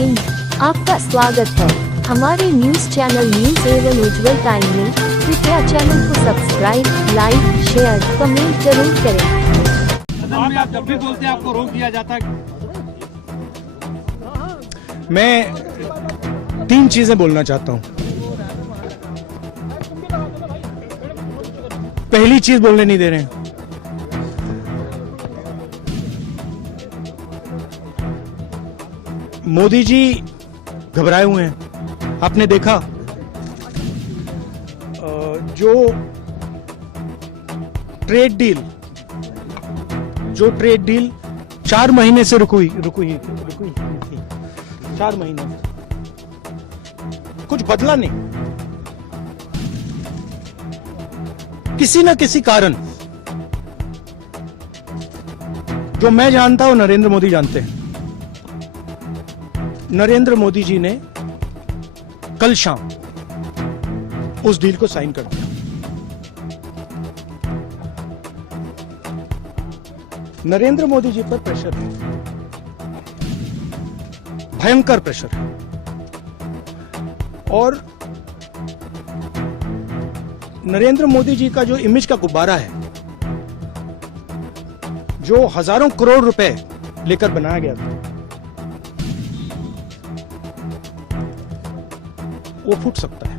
हिंद, आपका स्वागत है हमारे न्यूज चैनल न्यूज एवं उज्जवल टाइम में। कृपया चैनल को सब्सक्राइब, लाइक, शेयर, कमेंट जरूर करें। आप जब भी बोलते हैं आपको रोक दिया जाता है। मैं 3 चीजें बोलना चाहता हूं। पहली चीज बोलने नहीं दे रहे हैं। मोदी जी घबराए हुए हैं। आपने देखा जो ट्रेड डील 4 महीने से रुकी थी 4 महीने कुछ बदला नहीं। किसी न किसी कारण, जो मैं जानता हूं नरेंद्र मोदी जानते हैं। नरेंद्र मोदी जी ने कल शाम उस डील को साइन कर दिया। नरेंद्र मोदी जी पर प्रेशर है, भयंकर प्रेशर है। और नरेंद्र मोदी जी का जो इमेज का गुब्बारा है, जो हजारों करोड़ रुपए लेकर बनाया गया था, वो फूट सकता है।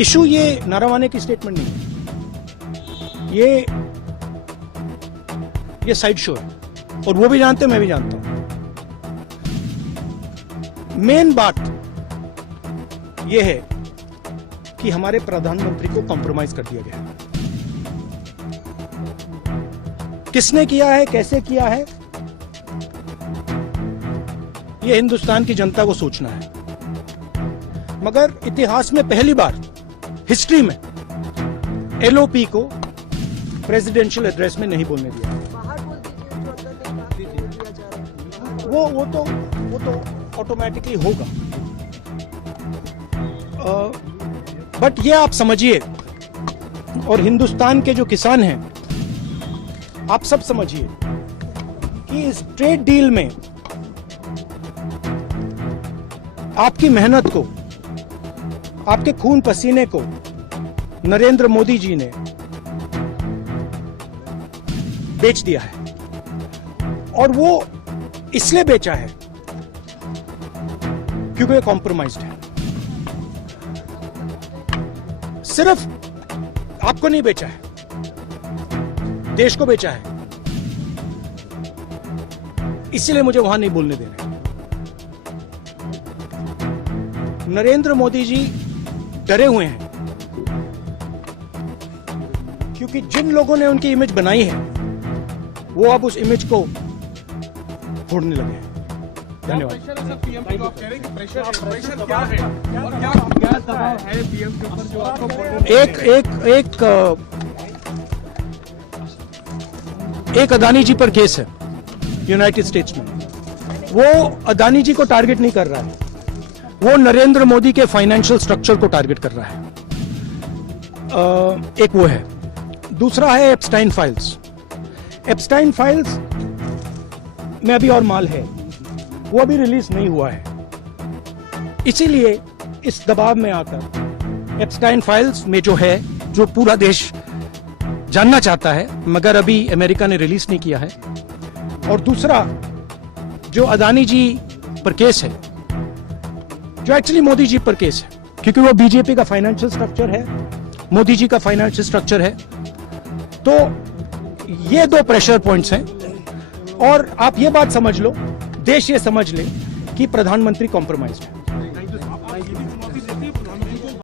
इशू ये नारावाने की स्टेटमेंट नहीं है, ये साइड शो है। और वो भी जानते हैं, मैं भी जानता हूं। मेन बात यह है कि हमारे प्रधानमंत्री को कॉम्प्रोमाइज कर दिया गया। किसने किया है, कैसे किया है, यह हिंदुस्तान की जनता को सोचना है। मगर इतिहास में पहली बार हिस्ट्री में एलओपी को प्रेसिडेंशियल एड्रेस में नहीं बोलने दिया। वो तो ऑटोमेटिकली होगा। बट ये आप समझिए, और हिंदुस्तान के जो किसान हैं, आप सब समझिए कि इस ट्रेड डील में आपकी मेहनत को, आपके खून पसीने को नरेंद्र मोदी जी ने बेच दिया है। और वो इसलिए बेचा है क्योंकि ये कॉम्प्रोमाइज्ड है। सिर्फ आपको नहीं बेचा है, देश को बेचा है। इसीलिए मुझे वहां नहीं बोलने दे रहे। नरेंद्र मोदी जी डरे हुए हैं क्योंकि जिन लोगों ने उनकी इमेज बनाई है, वो अब उस इमेज को फोड़ने लगे हैं। धन्यवाद। एक अदानी जी पर केस है यूनाइटेड स्टेट्स में। वो अदानी जी को टारगेट नहीं कर रहा है, वो नरेंद्र मोदी के फाइनेंशियल स्ट्रक्चर को टारगेट कर रहा है। एक वो है। दूसरा है एप्स्टाइन फाइल्स। एप्स्टाइन फाइल्स में अभी और माल है, वो अभी रिलीज नहीं हुआ है। इसीलिए इस दबाव में आकर एप्स्टाइन फाइल्स में जो है, जो पूरा देश जानना चाहता है, मगर अभी अमेरिका ने रिलीज नहीं किया है। और दूसरा जो अदानी जी पर केस है, जो एक्चुअली मोदी जी पर केस है, क्योंकि वो बीजेपी का फाइनेंशियल स्ट्रक्चर है, मोदी जी का फाइनेंशियल स्ट्रक्चर है। तो ये 2 प्रेशर पॉइंट्स हैं। और आप ये बात समझ लो, देश ये समझ ले कि प्रधानमंत्री कॉम्प्रोमाइज्ड है।